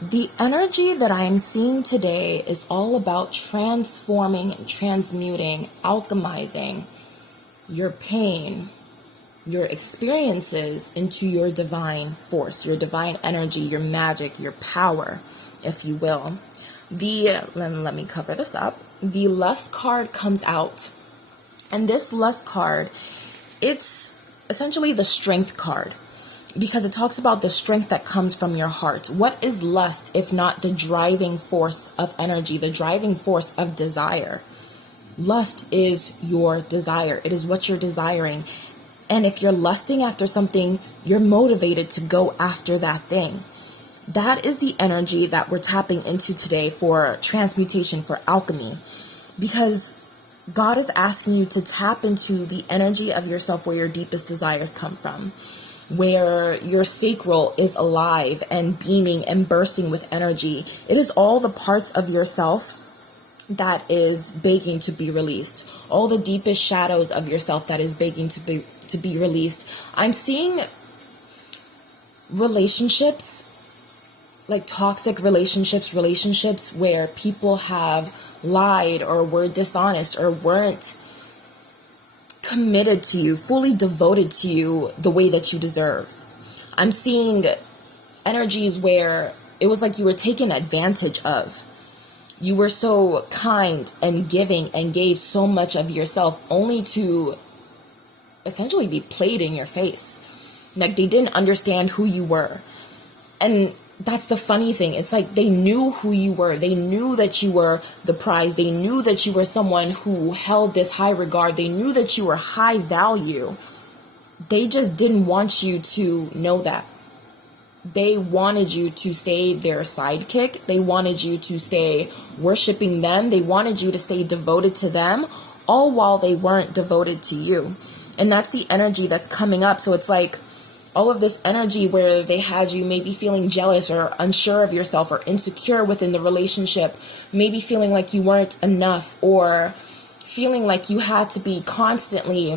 The energy that I am seeing today is all about transforming and transmuting, alchemizing your pain, your experiences into your divine force, your divine energy, your magic, your power, if you will. Let me cover this up. The Lust card comes out, and this Lust card, it's essentially the Strength card, because it talks about the strength that comes from your heart. What is lust if not the driving force of energy, the driving force of desire? Lust is your desire. It is what you're desiring. And if you're lusting after something, you're motivated to go after that thing. That is the energy that we're tapping into today for transmutation, for alchemy. Because God is asking you to tap into the energy of yourself where your deepest desires come from, where your sacral is alive and beaming and bursting with energy. It is all the parts of yourself that is begging to be released. All the deepest shadows of yourself that is begging to be released. I'm seeing relationships, like toxic relationships where people have lied or were dishonest or weren't committed to you, fully devoted to you the way that you deserve. I'm seeing energies where it was like you were taken advantage of. You were so kind and giving and gave so much of yourself only to essentially be played in your face. Like they didn't understand who you were. And that's the funny thing. It's like they knew who you were. They knew that you were the prize. They knew that you were someone who held this high regard. They knew that you were high value. They just didn't want you to know that. They wanted you to stay their sidekick. They wanted you to stay worshiping them. They wanted you to stay devoted to them, all while they weren't devoted to you. And that's the energy that's coming up. So it's like all of this energy where they had you maybe feeling jealous or unsure of yourself or insecure within the relationship, maybe feeling like you weren't enough or feeling like you had to be constantly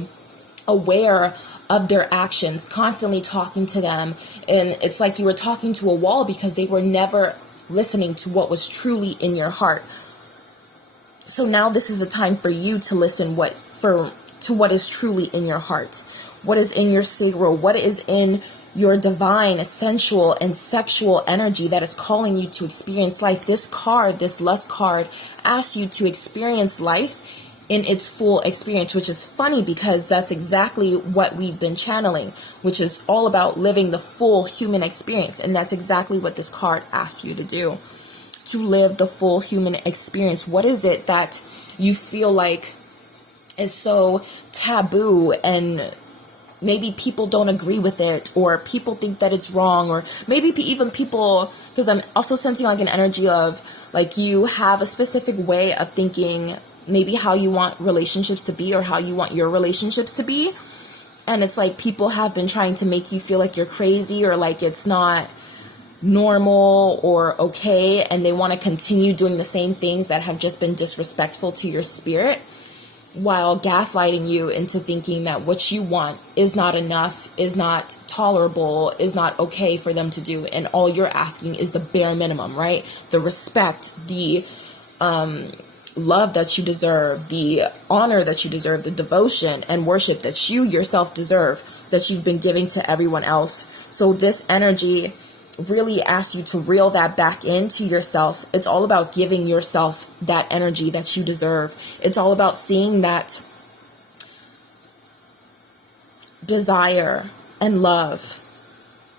aware of their actions, constantly talking to them. And it's like you were talking to a wall because they were never listening to what was truly in your heart. So now this is a time for you to listen to what is truly in your heart. What is in your sacral? What is in your divine, sensual, and sexual energy that is calling you to experience life? This card, this Lust card, asks you to experience life in its full experience, which is funny because that's exactly what we've been channeling, which is all about living the full human experience. And that's exactly what this card asks you to do, to live the full human experience. What is it that you feel like is so taboo and maybe people don't agree with it, or people think that it's wrong, or maybe even people, because I'm also sensing like an energy of like you have a specific way of thinking maybe how you want relationships to be or how you want your relationships to be. And it's like people have been trying to make you feel like you're crazy or like it's not normal or okay. And they want to continue doing the same things that have just been disrespectful to your spirit, while gaslighting you into thinking that what you want is not enough, is not tolerable, is not okay for them to do. And all you're asking is the bare minimum, right? The respect, the love that you deserve, the honor that you deserve, the devotion and worship that you yourself deserve, that you've been giving to everyone else. So this energy really asks you to reel that back into yourself. It's all about giving yourself that energy that you deserve. It's all about seeing that desire and love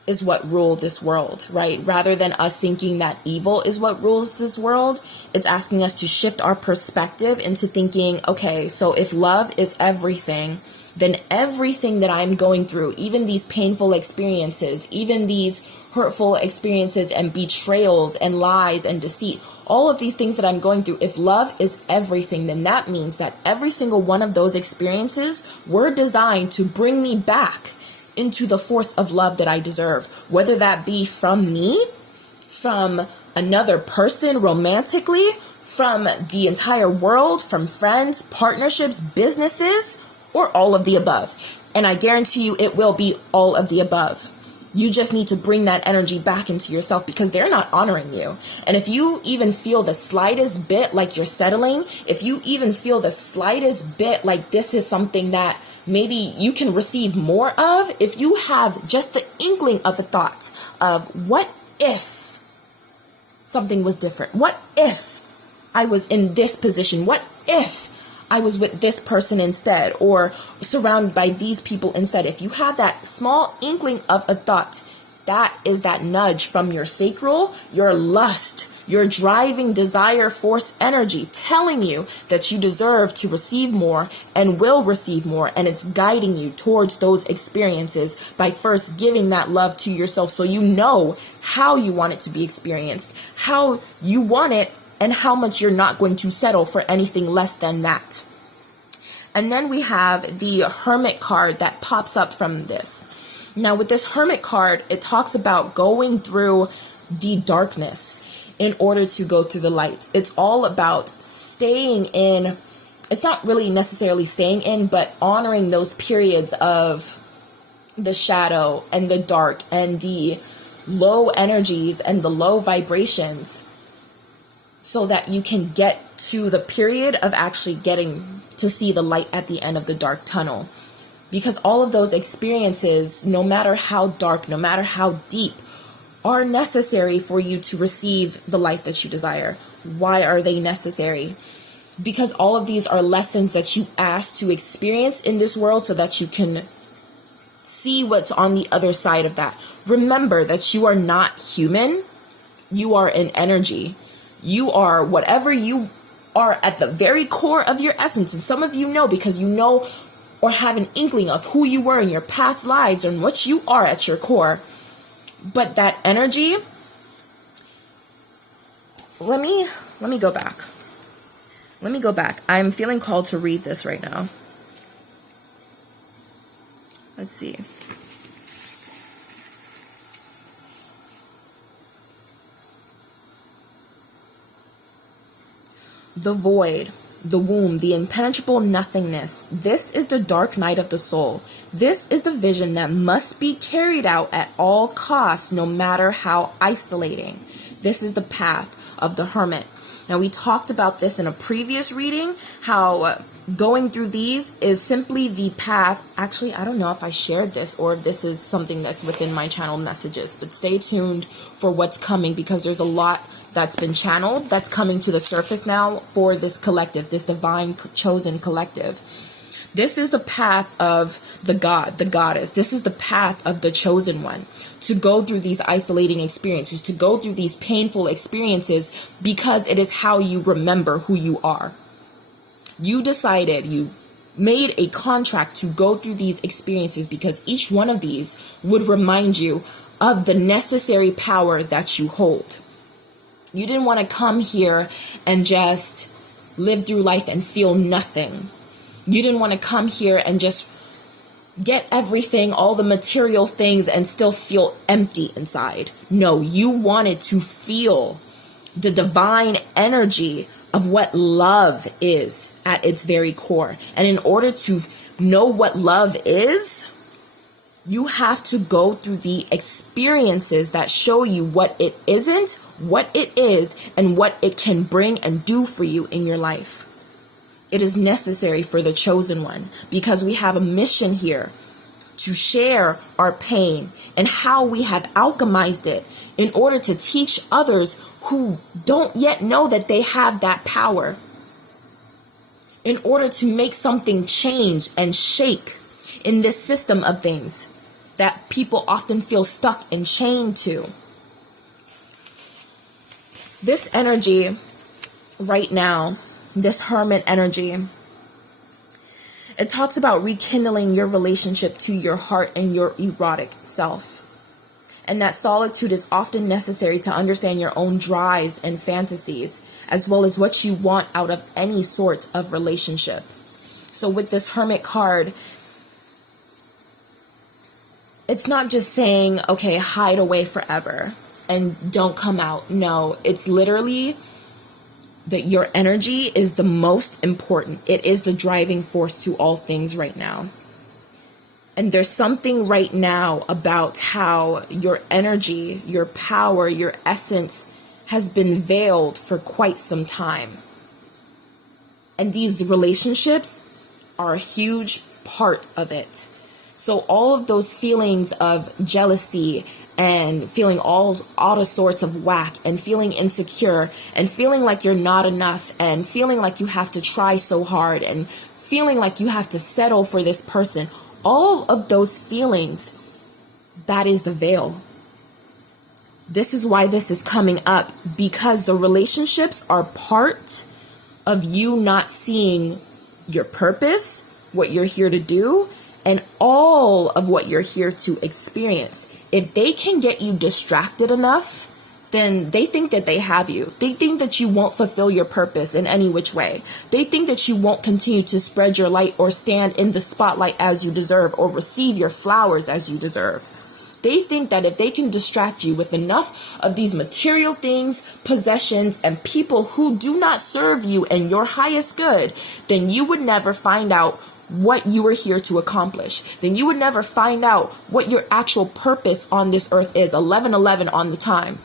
is what rule this world, right? Rather than us thinking that evil is what rules this world, it's asking us to shift our perspective into thinking, okay, so if love is everything, then everything that I'm going through, even these painful experiences, even these hurtful experiences and betrayals and lies and deceit, all of these things that I'm going through, if love is everything, then that means that every single one of those experiences were designed to bring me back into the force of love that I deserve, whether that be from me, from another person romantically, from the entire world, from friends, partnerships, businesses, or all of the above. And I guarantee you it will be all of the above. You just need to bring that energy back into yourself because they're not honoring you. And if you even feel the slightest bit like you're settling, if you even feel the slightest bit like this is something that maybe you can receive more of, if you have just the inkling of a thought of what if something was different? What if I was in this position? What if I was with this person instead, or surrounded by these people instead? If you have that small inkling of a thought, that is that nudge from your sacral, your lust, your driving desire force energy telling you that you deserve to receive more and will receive more. And it's guiding you towards those experiences by first giving that love to yourself so you know how you want it to be experienced, how you want it, and how much you're not going to settle for anything less than that. And then we have the Hermit card that pops up from this. Now with this Hermit card, it talks about going through the darkness in order to go through the light. It's all about staying in, it's not really necessarily staying in, but honoring those periods of the shadow and the dark and the low energies and the low vibrations, so that you can get to the period of actually getting to see the light at the end of the dark tunnel. Because all of those experiences, no matter how dark, no matter how deep, are necessary for you to receive the life that you desire. Why are they necessary? Because all of these are lessons that you ask to experience in this world so that you can see what's on the other side of that. Remember that you are not human. You are an energy. You are whatever you are at the very core of your essence. And some of you know because you know or have an inkling of who you were in your past lives and what you are at your core. But that energy, let me go back. Let me go back. I'm feeling called to read this right now. Let's see. The void, the womb, the impenetrable nothingness. This is the dark night of the soul. This is the vision that must be carried out at all costs, no matter how isolating. This is the path of the hermit. Now, we talked about this in a previous reading, how going through these is simply the path. Actually, I don't know if I shared this or if this is something that's within my channel messages, but stay tuned for what's coming because there's a lot that's been channeled that's coming to the surface now for this collective, this divine chosen collective. This is the path of the god, the goddess. This is the path of the chosen one, to go through these isolating experiences, to go through these painful experiences, because it is how you remember who you are. You decided, you made a contract to go through these experiences because each one of these would remind you of the necessary power that you hold. You didn't want to come here and just live through life and feel nothing. You didn't want to come here and just get everything, all the material things, and still feel empty inside. No, you wanted to feel the divine energy of what love is at its very core. And in order to know what love is, you have to go through the experiences that show you what it isn't, what it is, and what it can bring and do for you in your life. It is necessary for the chosen one because we have a mission here to share our pain and how we have alchemized it in order to teach others who don't yet know that they have that power, in order to make something change and shake in this system of things that people often feel stuck and chained to. This energy right now, this hermit energy, it talks about rekindling your relationship to your heart and your erotic self. And that solitude is often necessary to understand your own drives and fantasies, as well as what you want out of any sort of relationship. So with this hermit card, it's not just saying, okay, hide away forever and don't come out. No, it's literally that your energy is the most important. It is the driving force to all things right now. And there's something right now about how your energy, your power, your essence has been veiled for quite some time. And these relationships are a huge part of it. So all of those feelings of jealousy and feeling all sorts of whack and feeling insecure and feeling like you're not enough and feeling like you have to try so hard and feeling like you have to settle for this person, all of those feelings, that is the veil. This is why this is coming up, because the relationships are part of you not seeing your purpose, what you're here to do, and all of what you're here to experience. If they can get you distracted enough, then they think that they have you. They think that you won't fulfill your purpose in any which way. They think that you won't continue to spread your light or stand in the spotlight as you deserve or receive your flowers as you deserve. They think that if they can distract you with enough of these material things, possessions, and people who do not serve you and your highest good, then you would never find out what you are here to accomplish. Then you would never find out what your actual purpose on this earth is. 11:11 on the time.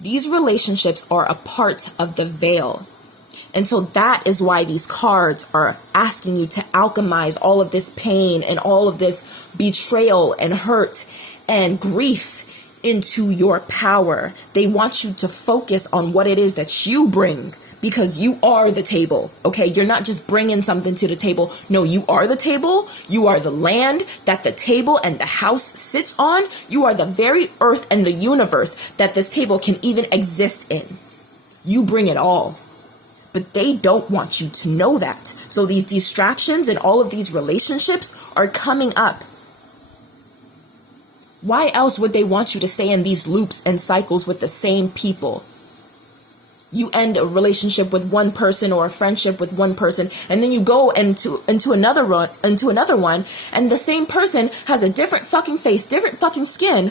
These relationships are a part of the veil. And so that is why these cards are asking you to alchemize all of this pain and all of this betrayal and hurt and grief into your power. They want you to focus on what it is that you bring, because you are the table, okay? You're not just bringing something to the table. No, you are the table. You are the land that the table and the house sits on. You are the very earth and the universe that this table can even exist in. You bring it all. But they don't want you to know that. So these distractions and all of these relationships are coming up. Why else would they want you to stay in these loops and cycles with the same people? You end a relationship with one person or a friendship with one person, and then you go into another one, and the same person has a different fucking face, different fucking skin,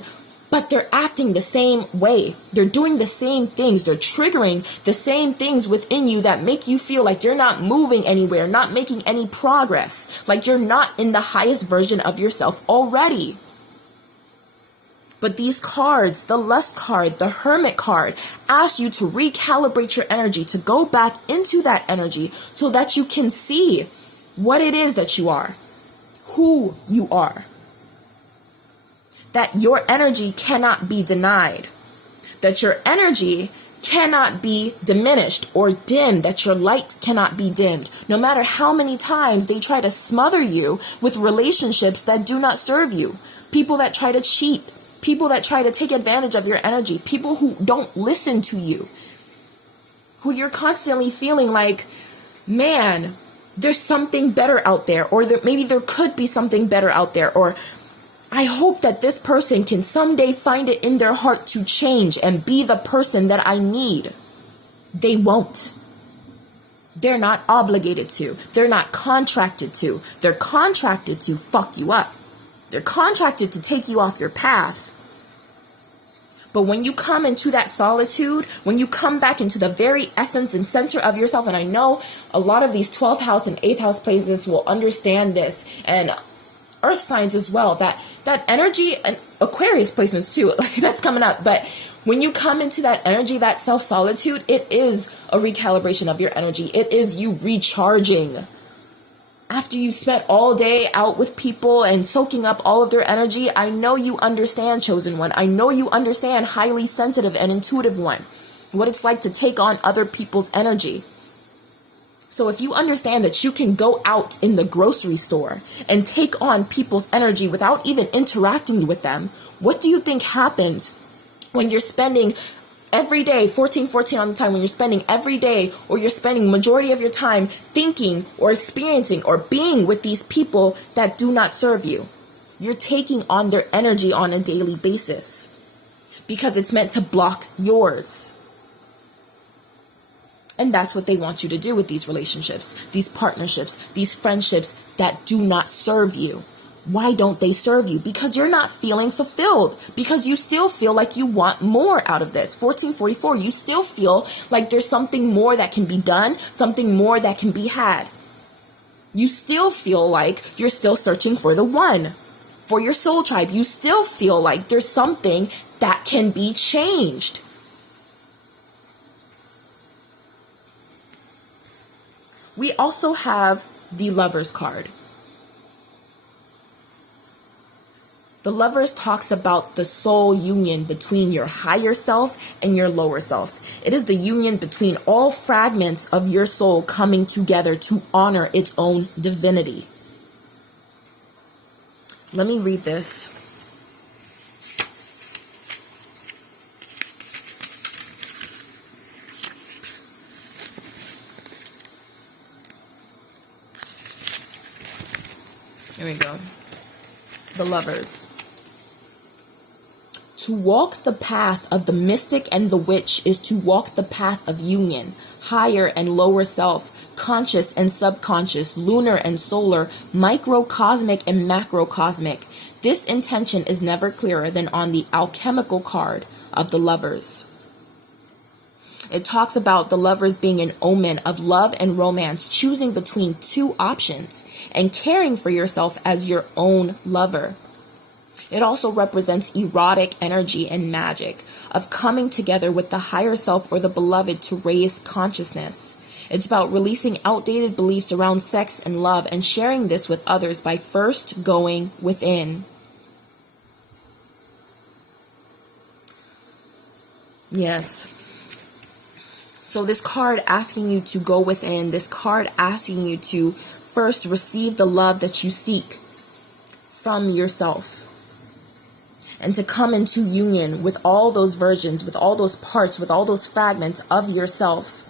but they're acting the same way. They're doing the same things. They're triggering the same things within you that make you feel like you're not moving anywhere, not making any progress, like you're not in the highest version of yourself already. But these cards, the Lust card, the Hermit card, ask you to recalibrate your energy, to go back into that energy so that you can see what it is that you are, who you are. That your energy cannot be denied, that your energy cannot be diminished or dimmed, that your light cannot be dimmed, no matter how many times they try to smother you with relationships that do not serve you, people that try to cheat, people that try to take advantage of your energy, people who don't listen to you, who you're constantly feeling like, man, there's something better out there, or maybe there could be something better out there, or I hope that this person can someday find it in their heart to change and be the person that I need. They won't. They're not obligated to. They're not contracted to. They're contracted to fuck you up. They're contracted to take you off your path. But when you come into that solitude, when you come back into the very essence and center of yourself, and I know a lot of these 12th house and 8th house placements will understand this, and earth signs as well, that energy, and Aquarius placements too, like that's coming up. But when you come into that energy, that self-solitude, it is a recalibration of your energy. It is you recharging. After you've spent all day out with people and soaking up all of their energy, I know you understand, chosen one. I know you understand, highly sensitive and intuitive one, what it's like to take on other people's energy. So if you understand that you can go out in the grocery store and take on people's energy without even interacting with them, what do you think happens when you're spending every day, 14 on the time, when you're spending every day, or you're spending majority of your time thinking or experiencing or being with these people that do not serve you? You're taking on their energy on a daily basis because it's meant to block yours. And that's what they want you to do with these relationships, these partnerships, these friendships that do not serve you. Why don't they serve you? Because you're not feeling fulfilled. Because you still feel like you want more out of this. 1444, you still feel like there's something more that can be done, something more that can be had. You still feel like you're still searching for the one, for your soul tribe. You still feel like there's something that can be changed. We also have the Lovers card. The Lovers talks about the soul union between your higher self and your lower self. It is the union between all fragments of your soul coming together to honor its own divinity. Let me read this. Here we go. The Lovers. To walk the path of the mystic and the witch is to walk the path of union, higher and lower self, conscious and subconscious, lunar and solar, microcosmic and macrocosmic. This intention is never clearer than on the alchemical card of the Lovers. It talks about the Lovers being an omen of love and romance, choosing between two options and caring for yourself as your own lover. It also represents erotic energy and magic of coming together with the higher self or the beloved to raise consciousness. It's about releasing outdated beliefs around sex and love and sharing this with others by first going within. Yes. So this card asking you to go within, this card asking you to first receive the love that you seek from yourself. And to come into union with all those versions, with all those parts, with all those fragments of yourself.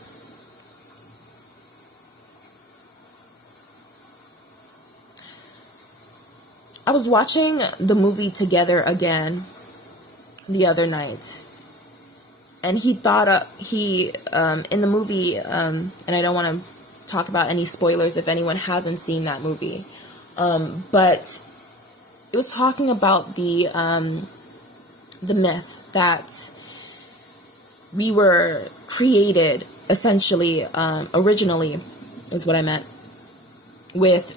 I was watching the movie Together Again the other night. And in the movie, and I don't want to talk about any spoilers if anyone hasn't seen that movie, but it was talking about the myth that we were created essentially, originally, is what I meant, with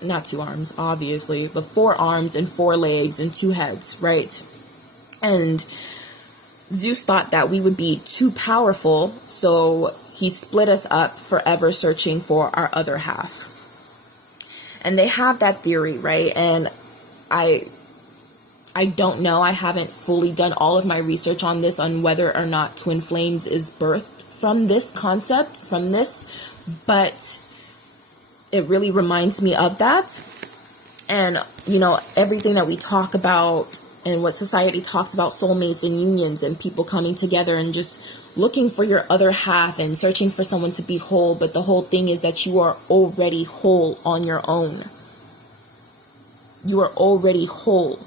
not two arms, obviously, but 4 arms and 4 legs and 2 heads, right? And Zeus thought that we would be too powerful, so he split us up, forever searching for our other half. And they have that theory, right? And I don't know. I haven't fully done all of my research on this, on whether or not twin flames is birthed from this concept, from this, but it really reminds me of that. And, everything that we talk about and what society talks about, soulmates and unions and people coming together and just looking for your other half and searching for someone to be whole. But the whole thing is that you are already whole on your own. You are already whole.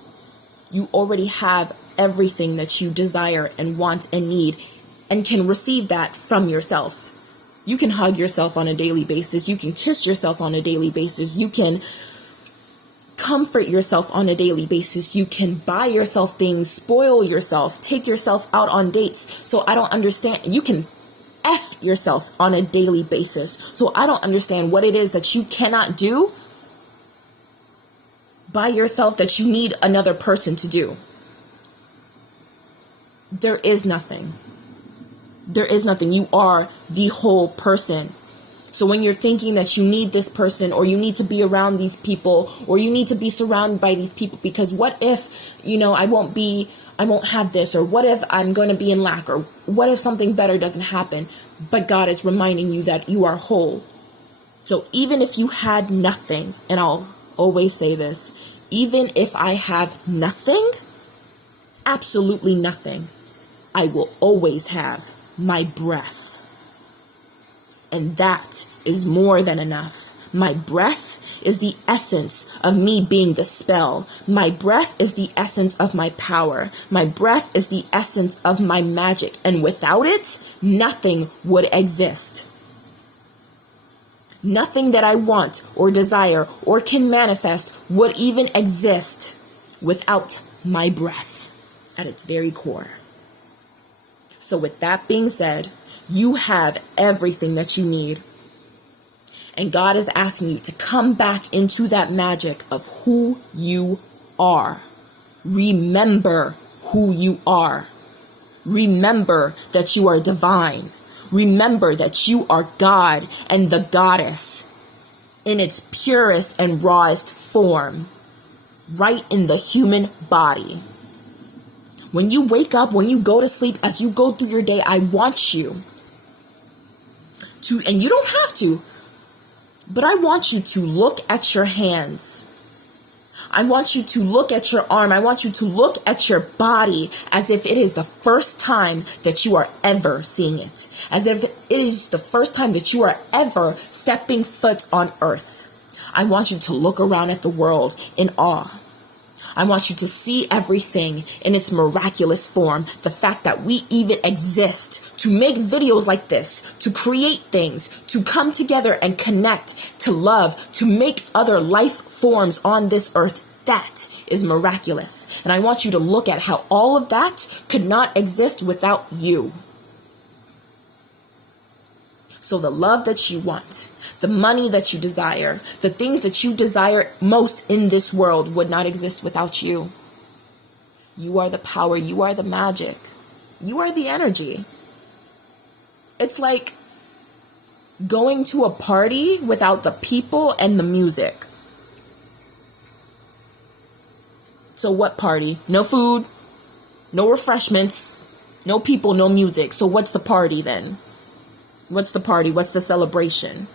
You already have everything that you desire and want and need and can receive that from yourself. You can hug yourself on a daily basis. You can kiss yourself on a daily basis. You can comfort yourself on a daily basis. You can buy yourself things, spoil yourself, take yourself out on dates. So I don't understand. You can F yourself on a daily basis. So I don't understand what it is that you cannot do by yourself that you need another person to do. There is nothing. There is nothing. You are the whole person. So when you're thinking that you need this person, or you need to be around these people, or you need to be surrounded by these people, because what if, I won't have this, or what if I'm going to be in lack, or what if something better doesn't happen? But God is reminding you that you are whole. So even if you had nothing, and I'll always say this, even if I have nothing, absolutely nothing, I will always have my breath. And that is more than enough. My breath is the essence of me being the spell. My breath is the essence of my power. My breath is the essence of my magic. And without it, nothing would exist. Nothing that I want or desire or can manifest would even exist without my breath at its very core. So with that being said, you have everything that you need. And God is asking you to come back into that magic of who you are. Remember who you are. Remember that you are divine. Remember that you are God and the goddess in its purest and rawest form, right in the human body. When you wake up, when you go to sleep, as you go through your day, I want you to, and you don't have to, but I want you to look at your hands. I want you to look at your arm. I want you to look at your body as if it is the first time that you are ever seeing it. As if it is the first time that you are ever stepping foot on earth. I want you to look around at the world in awe. I want you to see everything in its miraculous form. The fact that we even exist to make videos like this, to create things, to come together and connect, to love, to make other life forms on this earth. That is miraculous. And I want you to look at how all of that could not exist without you. So the love that you want, the money that you desire, the things that you desire most in this world would not exist without you. You are the power. You are the magic. You are the energy. It's like going to a party without the people and the music. So what party? No food, no refreshments, no people, no music. So what's the party then? What's the party? What's the celebration?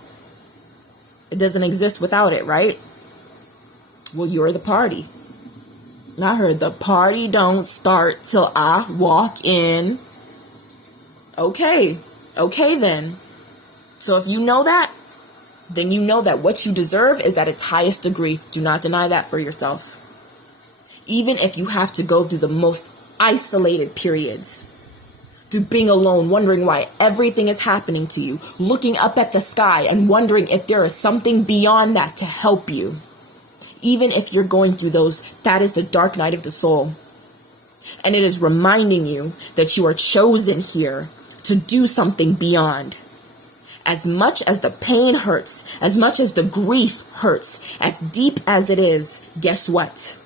It doesn't exist without it, right? Well, you're the party. And I heard the party don't start till I walk in. Okay then. So if you know that, then you know that what you deserve is at its highest degree. Do not deny that for yourself. Even if you have to go through the most isolated periods, through being alone, wondering why everything is happening to you, looking up at the sky and wondering if there is something beyond that to help you. Even if you're going through those, that is the dark night of the soul. And it is reminding you that you are chosen here to do something beyond. As much as the pain hurts, as much as the grief hurts, as deep as it is, guess what?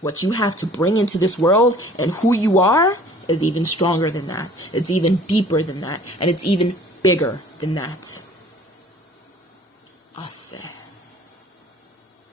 What you have to bring into this world and who you are is even stronger than that. It's even deeper than that. And it's even bigger than that. Ase.